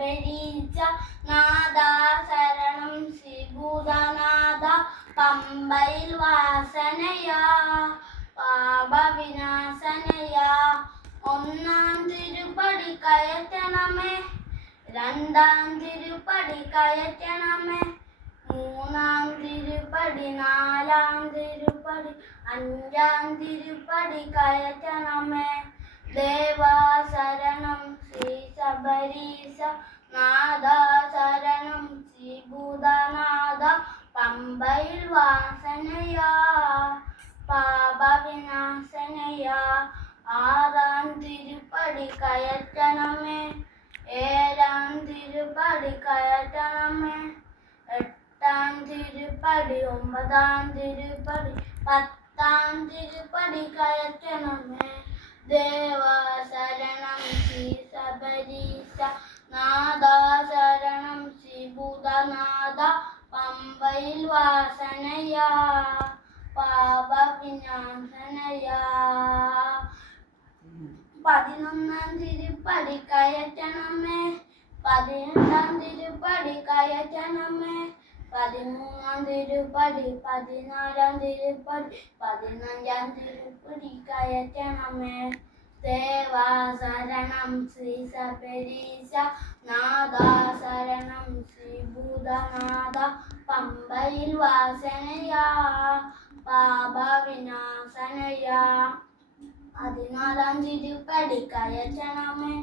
ശബരീശ നാദാ ശരണം ശ്രീഭൂതനാഥ പമ്പയിൽ വാസനയാ പാപവിനാശനയാ. ഒന്നാം തിരുപ്പടി കയറ്റണമേ, രണ്ടാം തിരുപ്പടി കയറ്റണമേ, മൂന്നാം തിരുപ്പടി, നാലാം തിരുപ്പടി, അഞ്ചാം തിരുപ്പടി കയറ്റണമേ. ദേവാ ശരണം ശ്രീ ശബരീശ നാദാ ശരണം ശ്രീഭൂതനാഥ പമ്പയിൽ വാസനയാ പാപവിനാശനയാ. ആറാം തിരുപ്പടി കയറ്റണമേ, ഏഴാം തിരുപ്പടി കയറ്റണമേ, എട്ടാം തിരുപ്പടി, ഒമ്പതാം തിരുപ്പടി, പത്താം തിരുപ്പടി കയറ്റണമേ. ദേവാ ശരണം ശ്രീ ശബരീശ നാദാ ശരണം ശ്രീഭൂതനാഥ പമ്പയിൽ വാസനയാ പാപവിനാശനയാ. പതിനൊന്നാം തിരുപ്പടി കയറ്റണമേ, പതിനെട്ടാം തിരുപ്പടി കയറ്റണമേ, പതിമൂന്നാം തിരുപ്പടി, പതിനാലാം തിരുപ്പടി, പതിനഞ്ചാം തിരുപ്പടി കയറ്റണമേ. ദേവാ ശരണം ശ്രീ ശബരീശ നാദാ ശരണം ശ്രീഭൂതനാഥ പമ്പയിൽ വാസനയാ പാപവിനാശനയാ. പതിനാലാം തിരുപ്പടി കയറ്റണമേ,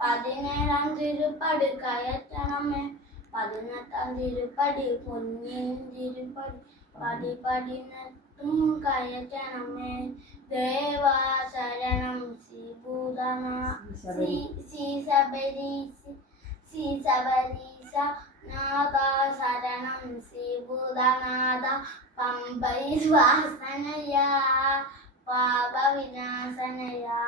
പതിനേഴാം തിരുപ്പടി കയറ്റണമേ, പതിനെട്ടാം തിരുപ്പടി, പൊന്നിൻ തിരുപ്പടി, പടിപടിനെത്തും കയറ്റണമേ. ദേവാ ശരണം ശ്രീശബരീശ നാദാ ശരണം ശ്രീഭൂതനാഥ പമ്പയിൽ വാസനയാ പാപവിനാശനയാ.